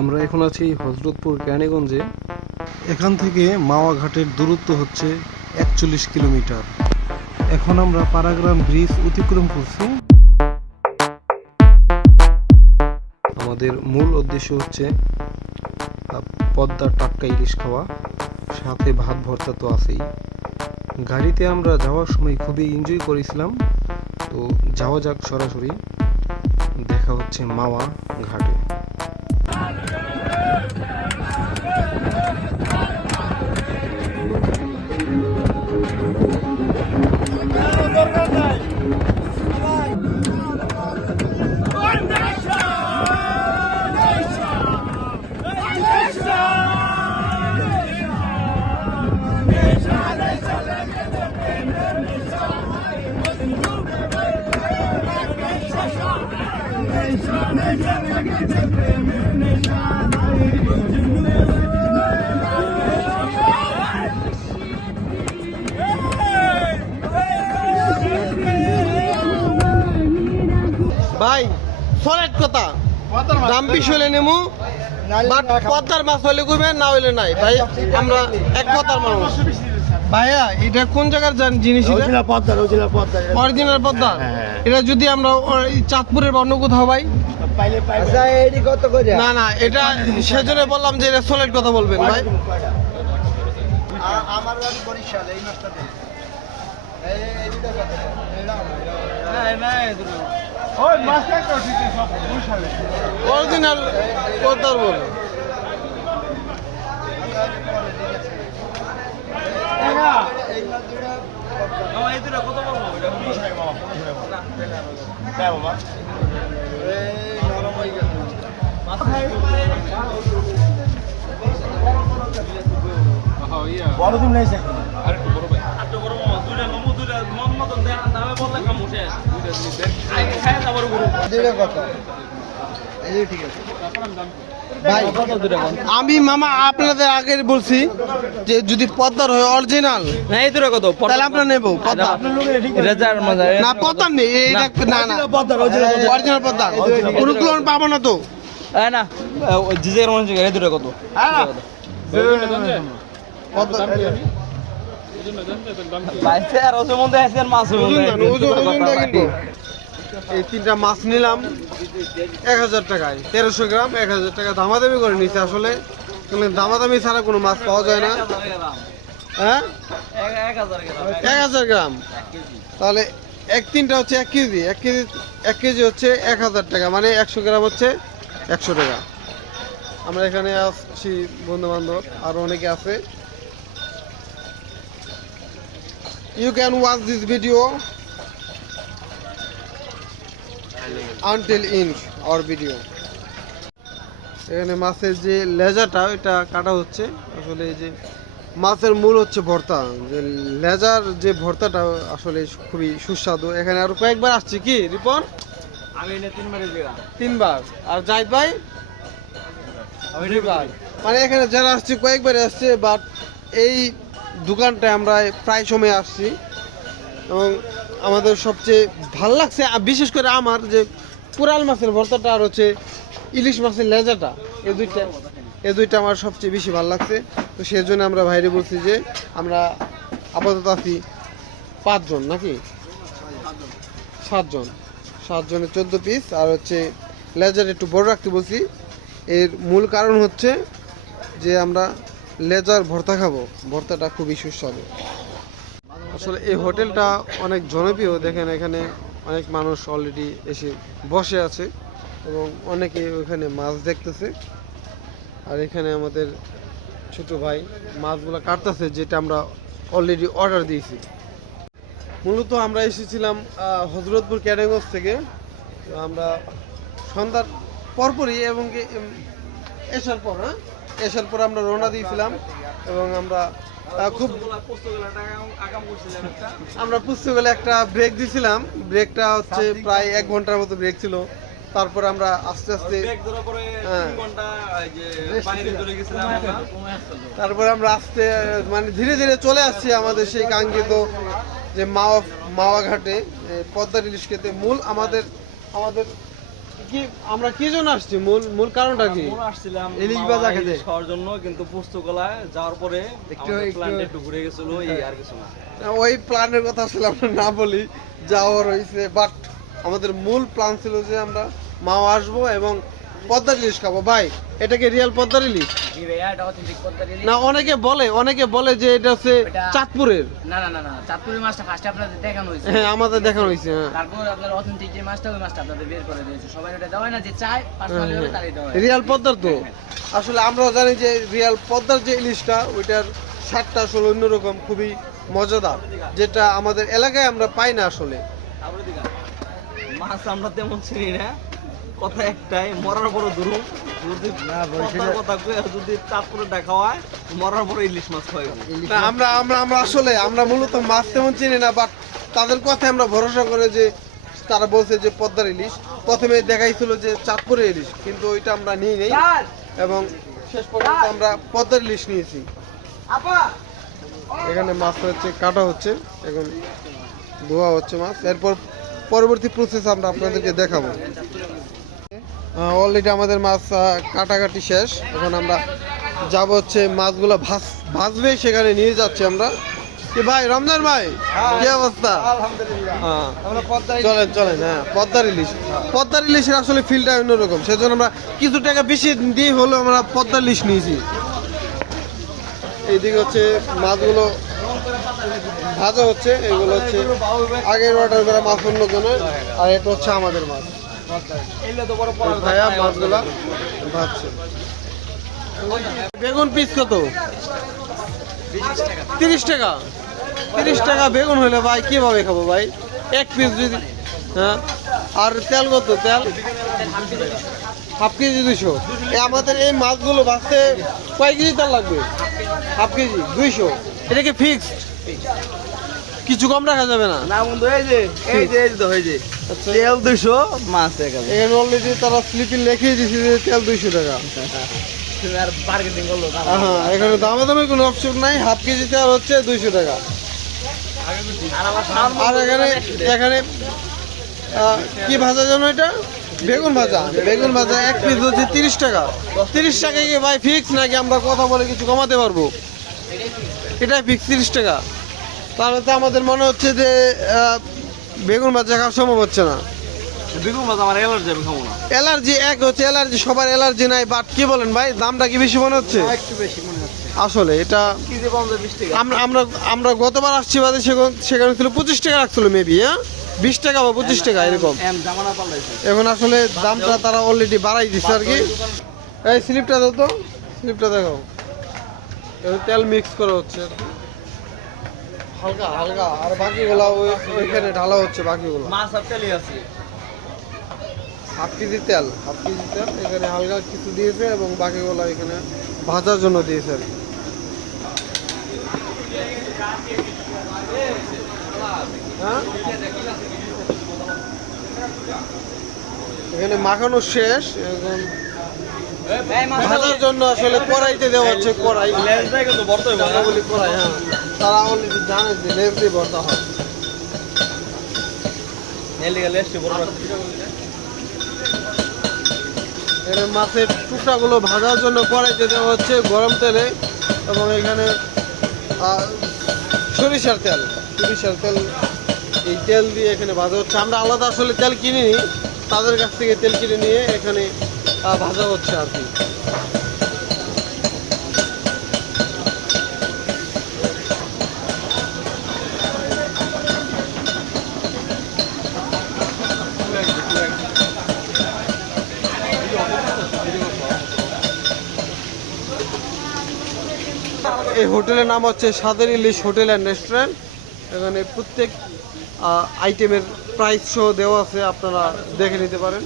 আমরা এখন আছি হযরতপুর কেরানীগঞ্জে। এখান থেকে মাওয়া ঘাটের দূরত্ব হচ্ছে 41 কিলোমিটার। এখন আমরা পাড়াগ্রাম ব্রিজ অতিক্রম করছি। আমাদের মূল উদ্দেশ্য হচ্ছে পদ্মার টাটকা ইলিশ খাওয়া, সাথে ভাত ভর্তা তো আছেই। গাড়িতে আমরা যাওয়ার সময় খুবই এনজয় করেছিলাম। তো যাওয়া যাক, সরাসরি দেখা হচ্ছে মাওয়া ঘাটে। ভাই সরেট কথা দাম বেশি হলে নেমু, বাট পদ্মার মাছ হলে কইবেন, না হইলে নাই। ভাই আমরা এক কথার মানুষ। ভাইয়া এটা কোন জায়গার জিনিস? অরিজিনাল পদ্মা। এটা যদি আমরা চাঁদপুরের বা অন্য কোথাও ভাই না না, এটা সেজন্য বললাম যে এটা সোলেট কথা বলবেন ভাই। আমার বাড়ি বরিশাল, এই মাছটা অরিজিনাল পদ্মার বলে। বড় দিন নাই আমি মামা আপনাদের আগে বলছি যে যদি পদ্মার হয় অরিজিনাল তাহলে আমরা নেবো। না পদ্মার নেই, না না অরিজিনাল পদ্মা কোনো ক্লোন পাবো না তো। না কত এই তিনটা মাছ নিলাম 1000 টাকায়, 1300 গ্রাম 1000 টাকা দামাদামি করে নিচ্ছে। আসলে দামাদামি ছাড়া কোনো মাছ পাওয়া যায় না। হ্যাঁ 1000 গ্রাম, তাহলে তিনটা হচ্ছে 1 কেজি। 1 কেজি হচ্ছে 1000 টাকা, মানে 100 গ্রাম হচ্ছে 100 টাকা। আমরা এখানে আসছি, বন্ধু বান্ধব আরো অনেকে আছে। You can watch this video until end our video. এখানে মাছের যে লেজাটা এটা কাটা হচ্ছে। আসলে এই যে মাছের মূল হচ্ছে ভর্তা, যে লেজার যে ভর্তাটা আসলে খুবই সুস্বাদু। এখানে আরো কয়েকবার আসছি কি রিপন? আমি 3বার। আর জাহিদ ভাই 2বার। মানে এখানে যারা আসছে কয়েকবার আসছে, বাট এই দোকানটায় আমরা প্রায় সময় আসছি এবং আমাদের সবচেয়ে ভাল লাগছে, বিশেষ করে আমার যে কোরাল মাছের ভর্তাটা আর হচ্ছে ইলিশ মাছের লেজাটা, এই দুইটা আমার সবচেয়ে বেশি ভালো লাগছে। তো সেই জন্য আমরা বাইরে বলছি যে আমরা আপাতত আছি 5 জন নাকি 7 জন, 7 জনের 14 পিস। আর হচ্ছে লেজার একটু বড় রাখতে বলছি। এর মূল কারণ হচ্ছে যে আমরা লেজার ভর্তা খাবো, ভর্তাটা খুবই সুস্বাদু। আসলে এই হোটেলটা অনেক জনপ্রিয়। দেখেন এখানে অনেক মানুষ অলরেডি এসে বসে আছে এবং অনেকে ওখানে মাছ দেখতেছে। আর এখানে আমাদের ছোট ভাই মাছগুলো কাটতেছে, যেটা আমরা অলরেডি অর্ডার দিয়েছি। মূলত আমরা এসেছিলাম হযরতপুর কেরানীগঞ্জ থেকে। তো আমরা সন্ধ্যার পরপরই এবং এসার পর আমরা রওনা দিয়েছিলাম এবং আমরা খুব পুস্তকালে একটা ব্রেক দিয়েছিলাম। ব্রেকটা হচ্ছে প্রায় 1 ঘন্টার মতো ব্রেক ছিল। তারপর আমরা আস্তে আস্তে তারপর আমরা মানে ধীরে ধীরে চলে আসছি আমাদের সেই কাঙ্ক্ষিত যে মাওয়া ঘাটে পদ্মা ইলিশ খেতে। মূল আমাদের কি আমরা কি জন্য আসছি মূল মূল কারণটা কি? আমরা আসছিলাম ইলিশ মামা ভাজা খেতে। ইলিশ খাওয়ার জন্য, কিন্তু পুস্তকালয় যাওয়ার পরে প্ল্যানটা একটু ঘুরে গেছিল, এই আর কিছু না। ওই প্ল্যানের কথা আসলে আমরা না বলি, যাওয়ার হয়েছে, বাট আমাদের মূল প্ল্যান ছিল যে আমরা মাও আসবো এবং পদ্মার ইলিশ খাবো। ভাই এটা কি রিয়েল পদ্মার ইলিশ? জি ভাইয়া, এটা অথেন্টিক পদ্মার ইলিশ। না অনেকে বলে যে এটা হচ্ছে এটা- চাঁদপুরের। না না না না, চাঁদপুরের মাছটা ফার্স্টে আপনাদের দেখানো হয়েছে। হ্যাঁ আমাদের দেখানো হয়েছে। হ্যাঁ তারপর আপনার অথেন্টিক যে মাছটা, ওই মাছটা আপনাদের বের করে দিয়েছে। সবাই ওটা দেওয়া হয় না, যে চায় পার্সোনালি ভাবে তারই দেওয়া হয়। রিয়াল পদ্মার তো আসলে আমরা জানি যে রিয়াল পদ্মার যে ইলিশটা ওইটার স্বাদটা আসলে অন্যরকম, খুবই মজাদার, যেটা আমাদের এলাকায় আমরা পাই না আসলে। তারপরে দিকা মাছ আমরা তেমন চিনি না, কথা একটাই, মরার পরে ধরুন, যদি কথার কথা কয়ে যদি চাঁদপুরে দেখা হয়, মরার পরে ইলিশ মাছ খাওয়াইব। না, আমরা আসলে আমরা মূলত মাছ তেমন চিনি না, বাট তাদের কথায় আমরা ভরসা করে যে তারা বলছে যে পদ্মার ইলিশ। প্রথমে দেখাইছিল যে চাঁদপুরের ইলিশ, কিন্তু ওইটা আমরা নিই নেই এবং শেষ পর্যন্ত আমরা পদ্মার ইলিশ নিয়েছি। এখানে মাছ হচ্ছে কাটা হচ্ছে, এখন ধোয়া হচ্ছে মাছ, এরপর পরবর্তী প্রসেস আমরা আপনাদেরকে দেখাবো। অলরেডি আমাদের মাছ কাটাকাটি শেষ, এখন আমরা যাব হচ্ছে মাছগুলো ভাজবে, সেখানে নিয়ে যাচ্ছি আমরা। কি ভাই রমজান ভাই, কি অবস্থা? হ্যাঁ চলেন হ্যাঁ, পদ্মার ইলিশের আসলে ফিলটা অন্যরকম, সেজন্য আমরা কিছু টাকা বেশি দিয়ে হলেও আমরা পদ্মার ইলিশ নিয়েছি। এইদিকে হচ্ছে মাছগুলো ভাজা হচ্ছে, এগুলো হচ্ছে আগের অর্ডার করা মাছ অন্য জনের, আর এটা হচ্ছে আমাদের মাছ। ভাইয়া মাছগুলা ভাজছে। বেগুন পিস কত? 30 টাকা। 30 টাকা বেগুন হলে ভাই কিভাবে খাবো ভাই, এক পিস যদি। হ্যাঁ, আর তেল কত? তেল হাফ কেজি 200। আমাদের এই মাছগুলো ভাজতে কয় কেজি তেল লাগবে? Half KG 200। এটা কি ফিক্সড? কিছু কম রাখা যাবে না? না বন্ধু, এই যে তো হয়ে যে আচ্ছা, তেল 200, মাছ 1000। এখানে অলরেডি তারা স্লিপে লিখিয়ে দিয়েছে যে তেল 200 টাকা। তুমি আর মার্কেটিং করলো না। হ্যাঁ, এখানে দামাদামি কোনো অপশন নাই, হাফ কেজি তেল হচ্ছে 200 টাকা। আর আমার আর এখানে কি ভাজা জানো এটা? বেগুন ভাজা এক পিস হচ্ছে 30 টাকা। 30 টাকা কি ভাই ফিক্স, নাকি আমরা কথা বলে কিছু কমাতে পারবো? এটাই ফিক্স 30 টাকা। তাহলে তো আমাদের মনে হচ্ছে যে বেগুন ভাজা খাওয়া সম্ভব হচ্ছে না। বেগুন মাছ আমার অ্যালার্জি, আমি খাবো না। অ্যালার্জি এক হচ্ছে, অ্যালার্জি সবার অ্যালার্জি নাই, বাট কি বলেন ভাই, দামটা কি বেশি মনে হচ্ছে? একটু বেশি মনে হচ্ছে। আসলে এটা কি যে 50-20 টাকা। আমরা গতবার আসছি বাদে সেখানে ছিল 25 টাকা রাখছিল মেবি, হ্যাঁ 20 টাকা বা 25 টাকা এরকম। জামানা পাল্টাইছে। এখন আসলে দামটা তারা অলরেডি বাড়াই দিচ্ছে আর কি। এই স্লিপটা দাও তো, স্লিপটা দেখাও। এখন তেল মিক্স করা হচ্ছে আর কি, হালকা হালকা, আর বাকিগুলা ওইখানে ঢালা হচ্ছে বাকিগুলো। মাছ আর তেলই আছে। হাফ কেজি তেল এখানে হালকা কিছু দিয়েছে এবং বাকিগুলো এখানে ভাজার জন্য দিয়েছে আর কি। হ্যাঁ, এখানে মাখানো শেষ, এখন ভাজার জন্য আসলে কড়াইতে দেওয়া হচ্ছে, কড়াই লেজ নাই কিন্তু বর্ত হইব না। বলি কড়াই। হ্যাঁ, তারা অলরেডি জানে যে লেজ দিয়ে ভর্তা হয়। এলিগা লেজটি বড় রাখছি। এখানে মাছের টুকরাগুলো ভাজার জন্য কড়াইতে দেওয়া হচ্ছে গরম তেলে, এবং এখানে সরিষার তেল এই তেল দিয়ে এখানে ভাজা হচ্ছে। আমরা আলাদা আসলে তেল কিনিনি, তাদের কাছ থেকে তেল কিনে নিয়ে এখানে ভাজা হচ্ছে আর কি। এই হোটেলের নাম হচ্ছে স্বাদের ইলিশ হোটেল অ্যান্ড রেস্টুরেন্ট। এখানে প্রত্যেক আইটেমের প্রাইস সহ দেওয়া আছে, আপনারা দেখে নিতে পারেন।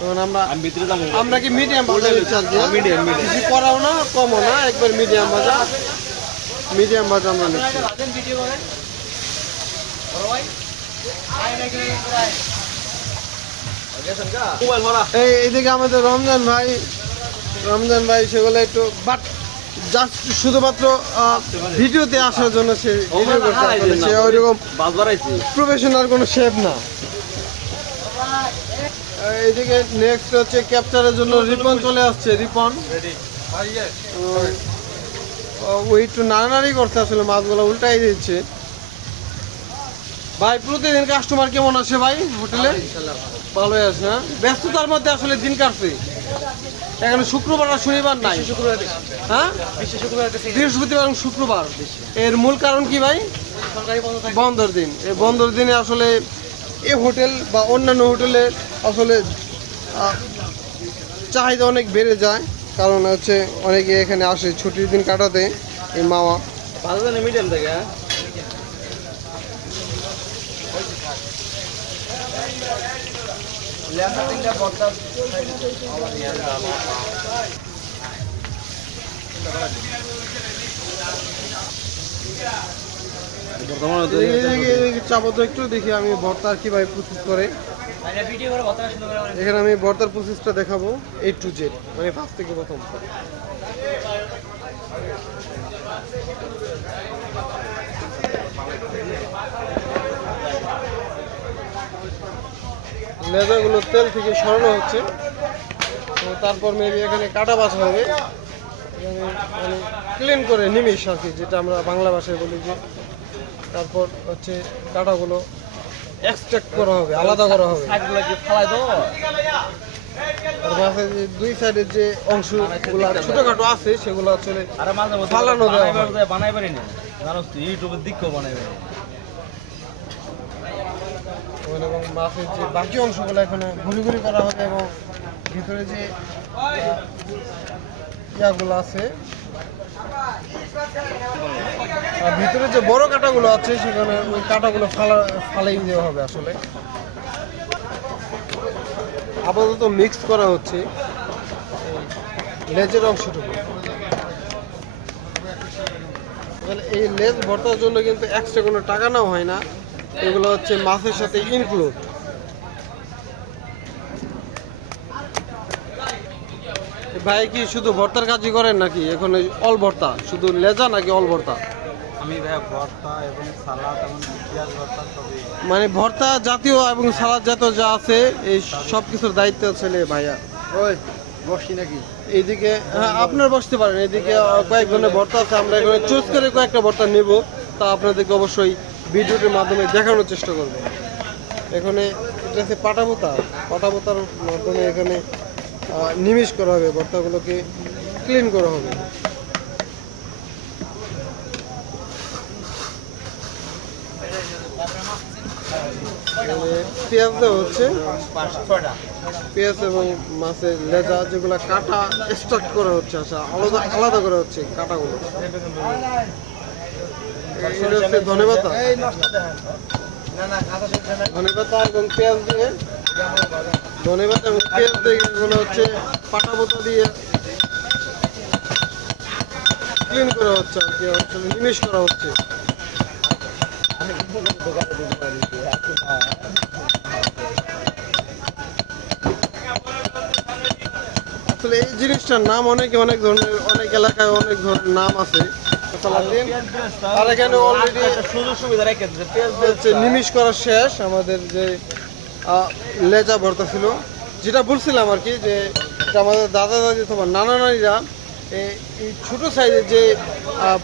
এখন আমি ভিতরে যাবো। আমরা কি মিডিয়াম ভাজা নিচ্ছি আর কি, মিডিয়াম বেশি করাও না কমও না, একবার মিডিয়াম ভাজা আমরা নিচ্ছি। মোবাইল ভরা। এইদিকে আমাদের রমজান ভাই সেগুলো একটু বাট জাস্ট শুধুমাত্র ভিডিওতে আসার জন্য সে ভিডিও করতে আসলে সে ওইরকম বাস বাড়াইছি। প্রফেশনাল কোনো শেফ না। এইদিকে নেক্সট হচ্ছে ক্যাপচারের জন্য রিপন চলে আসছে। রিপন ওই একটু নাড়ানাড়ি করছে, আসলে মাছগুলো উল্টাই দিচ্ছে। ভাই প্রতিদিন কাস্টমার কেমন আসে ভাই হোটেলে? ভালোই আছে না? ব্যস্ততার মধ্যে আসলে দিন কাটছে। এখানে শুক্রবার আর শনিবার নাই, হ্যাঁ বৃহস্পতিবার এবং শুক্রবার। এর মূল কারণ কি ভাই? বন্ধের দিন। এই বন্ধের দিনে আসলে এই হোটেল বা অন্যান্য হোটেলে আসলে চাহিদা অনেক বেড়ে যায়, কারণ হচ্ছে অনেকে এখানে আসে ছুটির দিন কাটাতে। এই মামা ভালো জানে মিডিয়াম থেকে চাপো তো একটু দেখি আমি ভর্তা কিভাবে প্রসেস করে। এখানে আমি ভর্তার প্রসেসটা দেখাবো A to Z, মানে ফার্স্ট থেকে প্রথম। লেজাগুলো তেল থেকে সরানো হচ্ছে, তো তারপর মেবি এখানে কাটা বাছা হবে, মানে ক্লিন করে নিমিষ আর কি, যেটা আমরা বাংলা ভাষায় বলি। যে তারপর হচ্ছে কাটাগুলো এক্সট্রাক্ট করা হবে, আলাদা করা হবে। আর মাছের যে দুই সাইডের যে অংশগুলো ছোটখাটো আছে সেগুলো আসলে ফালানো দেওয়া হয়। বানাই পারি না, জানোস তুই ইউটিউবের দিকও বানাই পারি না। এবং মাছের যে বাকি অংশগুলো এখানে ঘুরি ঘুরি করা হবে, এবং ভিতরে যে ইয়াগুলো আছে, আর ভিতরে যে বড় কাঁটাগুলো আছে সেখানে ওই কাঁটাগুলো ফালাই দেওয়া হবে। আসলে আপাতত মিক্স করা হচ্ছে লেজের অংশটুকু। এই লেজ ভর্তার জন্য কিন্তু এক্সট্রা কোনো টাকা নেওয়া হয় না, এগুলো হচ্ছে মাছের সাথে ইনক্লুড। ভাই কি শুধু ভর্তার কাজই করেন নাকি এখন অল ভর্তা, শুধু লেজা নাকি অল ভর্তা? আমি ভাই ভর্তা এবং সালাদ এবং পেঁয়াজ ভর্তা সবই। মানে ভর্তা জাতীয় এবং সালাদ জাতীয় যা আছে এই সব কিছুর দায়িত্ব ছেলে ভাইয়া। ওই বসি নাকি? এইদিকে হ্যাঁ আপনার বসতে পারেন, এইদিকে কয়েক ধরনের ভর্তা আছে, আমরা এখানে চুজ করে কয়েকটা ভর্তা নেব, তা আপনাদেরকে অবশ্যই ভিডিওটির মাধ্যমে দেখানোর চেষ্টা করব। এখানে এটা হচ্ছে পাটাবোতার মাধ্যমে এখানে নিমিষ করা হবে, ভর্তাগুলোকে ক্লিন করা হবে। পেঁয়াজ দেওয়া হচ্ছে, পেঁয়াজ এবং মাছের লেজা যেগুলো কাটা এক্সট্রাক্ট করা হচ্ছে, আচ্ছা আলাদা আলাদা করা হচ্ছে কাটাগুলো। এটা হচ্ছে ধনেপাতা, ধনেপাতা এবং পেঁয়াজ দিয়ে, ধনেপাতা এবং পেঁয়াজ দিয়ে এগুলো হচ্ছে পাটাবোতা দিয়ে ক্লিন করা হচ্ছে আর কি, আসলে নিমিষ করা হচ্ছে। আসলে এই জিনিসটার নাম অনেক ধরনের, অনেক এলাকায় অনেক ধরনের নাম আছে। আর এখানে অলরেডি সুযোগ সুবিধা রেখে হচ্ছে নিমিষ করা শেষ। আমাদের যে লেজা ভর্তা ছিল, যেটা বলছিলাম আর কি, যে এটা আমাদের দাদা দাদি অথবা নানা নানিরা এই ছোটো সাইজের যে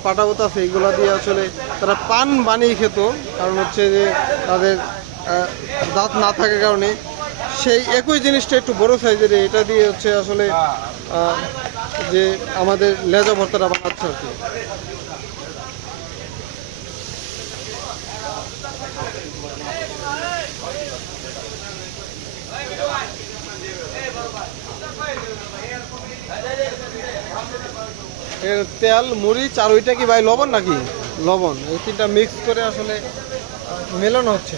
পাটাবোতা আছে এইগুলো দিয়ে আসলে তারা পান বানিয়ে খেত, কারণ হচ্ছে যে তাদের দাঁত না থাকার কারণে। সেই একই জিনিসটা একটু বড় সাইজের, এটা দিয়ে হচ্ছে আসলে যে আমাদের লেজা ভর্তাটা বানাচ্ছে আর কি। এর তেল, মরিচ আর ওইটা কি ভাই লবণ নাকি? লবণ, এই তিনটা মিক্স করে আসলে মেলানো হচ্ছে।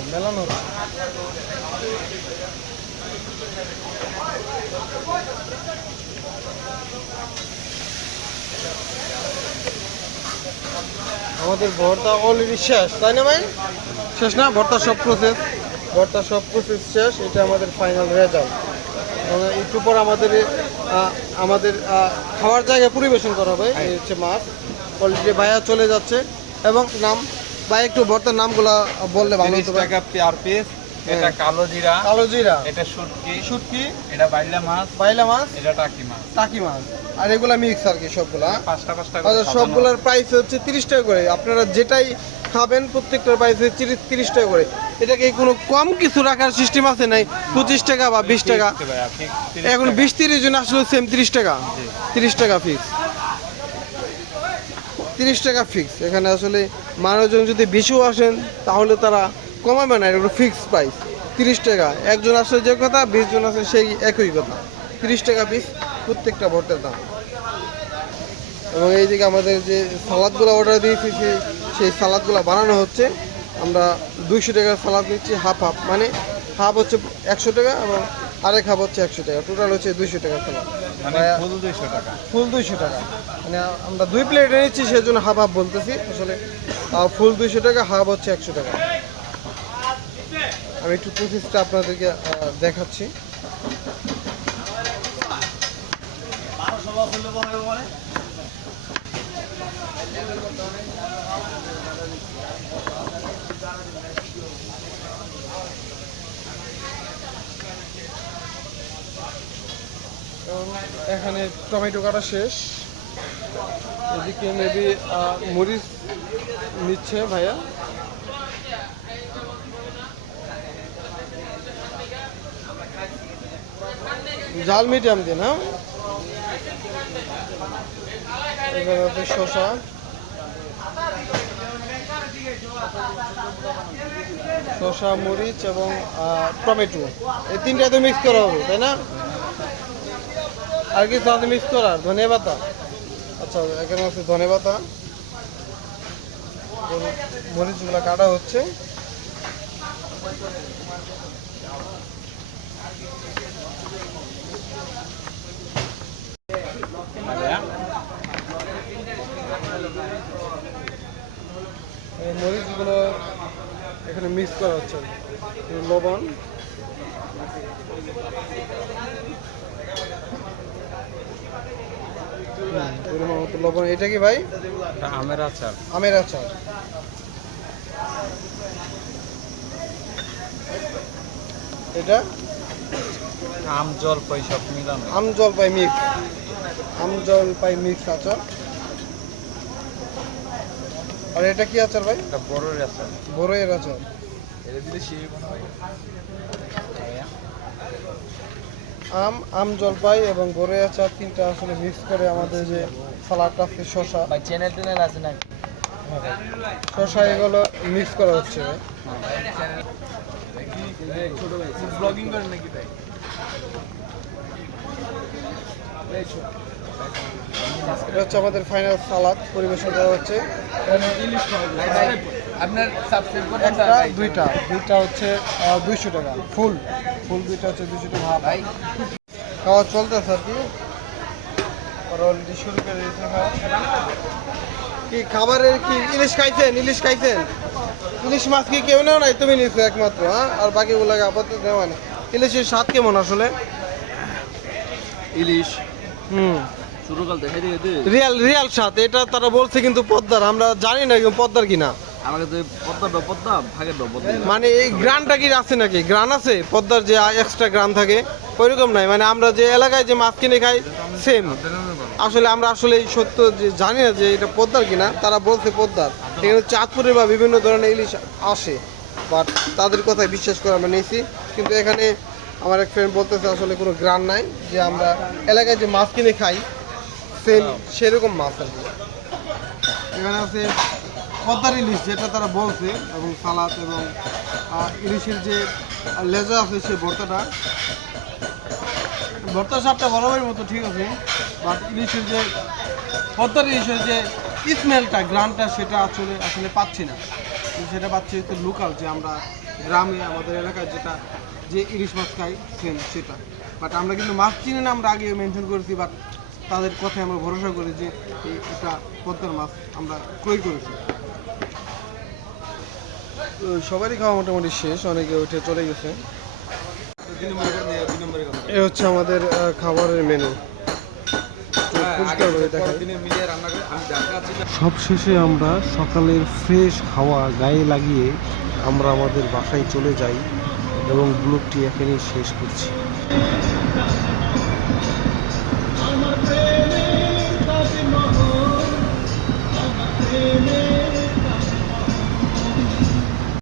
আমাদের ভর্তা অলরেডি শেষ, তাই না ভাই? শেষ না? ভর্তা সব প্রসেস শেষ। এটা আমাদের ফাইনাল রেজাল্ট। একটু পর আমাদের খাওয়ার জায়গায় পরিবেশন করা হবে। এই হচ্ছে মাছ, অলরেডি ভাইয়া চলে যাচ্ছে। এবং নাম ভাই একটু ভর্তার নামগুলো বললে ভালো হতো। 30 টাকা পেয়ার পিস, এটা কালো জিরা, কালো জিরা, এটা শুটকি, শুটকি, এটা বাইলা মাছ, বাইলা মাছ, এটা টাকি মাছ। টাকি মাছ, আর এগুলা মিক্স আর কি সবগুলা। পাঁচটা পাঁচটা করে আচ্ছা, সাজানো সবগুলোর প্রাইস হচ্ছে 30 টাকা করে। আপনারা যেটাই খাবেন প্রত্যেকটার প্রাইস হচ্ছে 30 টাকা করে। এটাকে কোনো কম কিছু রাখার সিস্টেম আছে নাই? 25 টাকা বা 20 টাকা? আছে ভাইয়া, ঠিক 30 এখন টাকা। 20-30 জন আসলে সেম 30 টাকা, 30 টাকা ফিক্স, 30 টাকা ফিক্স। এখানে আসলে মানুষজন যদি বেশিও আসেন তাহলে তারা কমাবে না, এটা ফিক্স প্রাইস 30 টাকা। একজন আসলে যে কথা, 20 জন আছে সেই একই কথা, 30 টাকা পিস প্রত্যেকটা ভর্তার দাম। এবং এইদিকে আমাদের যে সালাদগুলো অর্ডার দিয়েছি সেই সালাদগুলো বানানো হচ্ছে। আমরা 200 টাকার সালাদ নিচ্ছি, হাফ হাফ, মানে হাফ হচ্ছে 100 টাকা এবং আরেক হাফ হচ্ছে 100 টাকা, টোটাল হচ্ছে 200 টাকার সালাদ, মানে ফুল 200 টাকা। ফুল 200 টাকা। মানে আমরা 2 প্লেট এনেছি সেজন্য হাফ হাফ বলতেছি, আসলে ফুল 200 টাকা, হাফ হচ্ছে 100 টাকা। আমি একটু প্রসেসটা আপনাদেরকে দেখাচ্ছি। এবং এখানে টমেটো কাটা শেষ, এদিকে মেবি মরিচ নিচ্ছে ভাইয়া। জাল মিডিয়াম দিন, হ্যাঁ। এখানে আছে শসা, শসা, মরিচ এবং টমেটো, এই তিনটাতে মিক্স করা হবে, তাই না? আর কি সাথে মিক্স করার ধনে পাতা? আচ্ছা, এখানে আছে ধনে পাতা, মরিচগুলো কাটা হচ্ছে। ভাইয়া, এই মরিচগুলো এখানে মিক্স করা হচ্ছে, লবণ, পরিমাণ মতো লবণ। এটা কি ভাই? এটা আমের আচার। আমের আচার। এটা আম জলপাই সব মিলানো। আম জলপাই মিক্স, আম জলপাই মিক্স আচার। আর এটা কি আচার ভাই? এটা বড়ের আচার। বড়ইয়ের আচার। এটা দিলে সেই মনে হয়। ভাইয়া, আম জলপাই এবং বড়ই আচার তিনটা আসলে মিক্স করে আমাদের যে সালাডটা আছে, শসা, ভাই চ্যানেল ট্যানেল আছে নাকি? শসা, এগুলো মিক্স করা হচ্ছে। ব্লগিং করেন নাকি ভাই? এটা হচ্ছে আমাদের ফাইনাল সালাদ, পরিবেশন করা হচ্ছে। আপনার সাবস্ক্রাইব করতে একটা দুইটা হচ্ছে 200 টাকা, ফুল দুইটা হচ্ছে 200 টাকা। ভাই খাওয়া চলতেছে আর কি, অলরেডি শুরু করে দিয়েছে খাওয়া। কি খাবারের কি ইলিশ খাইছেন? ইলিশ খাইছেন? ইলিশ মাছ কি কেউ নেও নাই? তুমি নিছো একমাত্র, হ্যাঁ? আর বাকিগুলোকে আপাতত নেওয়া নেই। ইলিশের স্বাদ কেমন আসলে? ইলিশ হুম, ছোটকাল দেখাই দিয়ে দে রিয়াল স্বাদ। এটা তারা বলছে কিন্তু পদ্মার, আমরা জানি না পদ্মার কিনা। আমাকে তো পদ্মা ভাগের দাও পদ্মা মানে এই গ্রানটা কি আছে নাকি? গ্রান আছে পদ্মার যে এক্সট্রা গ্রান থাকে, ওইরকম নাই। মানে আমরা যে এলাকায় যে মাছ কিনে খাই সেম। আসলে আমরা আসলে এই সত্য যে জানি না যে এটা পদ্মার কিনা, তারা বলছে পদ্মার। এখানে চাঁদপুরে বা বিভিন্ন ধরনের ইলিশ আসে, বাট তাদের কথায় বিশ্বাস করে আমরা নিয়েছি। কিন্তু এখানে আমার এক ফ্রেন্ড বলতেছে আসলে কোনো গ্রান নাই, যে আমরা এলাকায় যে মাছ কিনে খাই সেম সেরকম মাছ আর কি। এখানে আছে পদ্মার ইলিশ যেটা তারা বলছে, এবং সালাদ এবং ইলিশের যে লেজা আছে সেই ভর্তার স্বাদটা বরাবরের মতো ঠিক আছে, বাট ইলিশের যে পদ্মার ইলিশের যে স্মেলটা, গ্রানটা, সেটা আসলে পাচ্ছি না। সেটা পাচ্ছি হচ্ছে লোকাল, যে আমরা গ্রামে আমাদের এলাকায় যেটা যে ইলিশ মাছ খাই সেম সেটা। বাট আমরা কিন্তু মাছ চিনি না, আমরা আগে মেনশন করেছি, বাট তাদের কথায় আমরা ভরসা করি যে এটা পদ্মার মাছ আমরা ক্রয় করেছি। তো সবারই খাওয়া মোটামুটি শেষ, অনেকে উঠে চলে গেছে। এ হচ্ছে আমাদের খাবারের মেনু। সবশেষে আমরা সকালের ফ্রেশ হাওয়া গায়ে লাগিয়ে আমরা আমাদের বাসায় চলে যাই। এবং ব্লগটি এখানেই শেষ করছি। আমার প্রেমের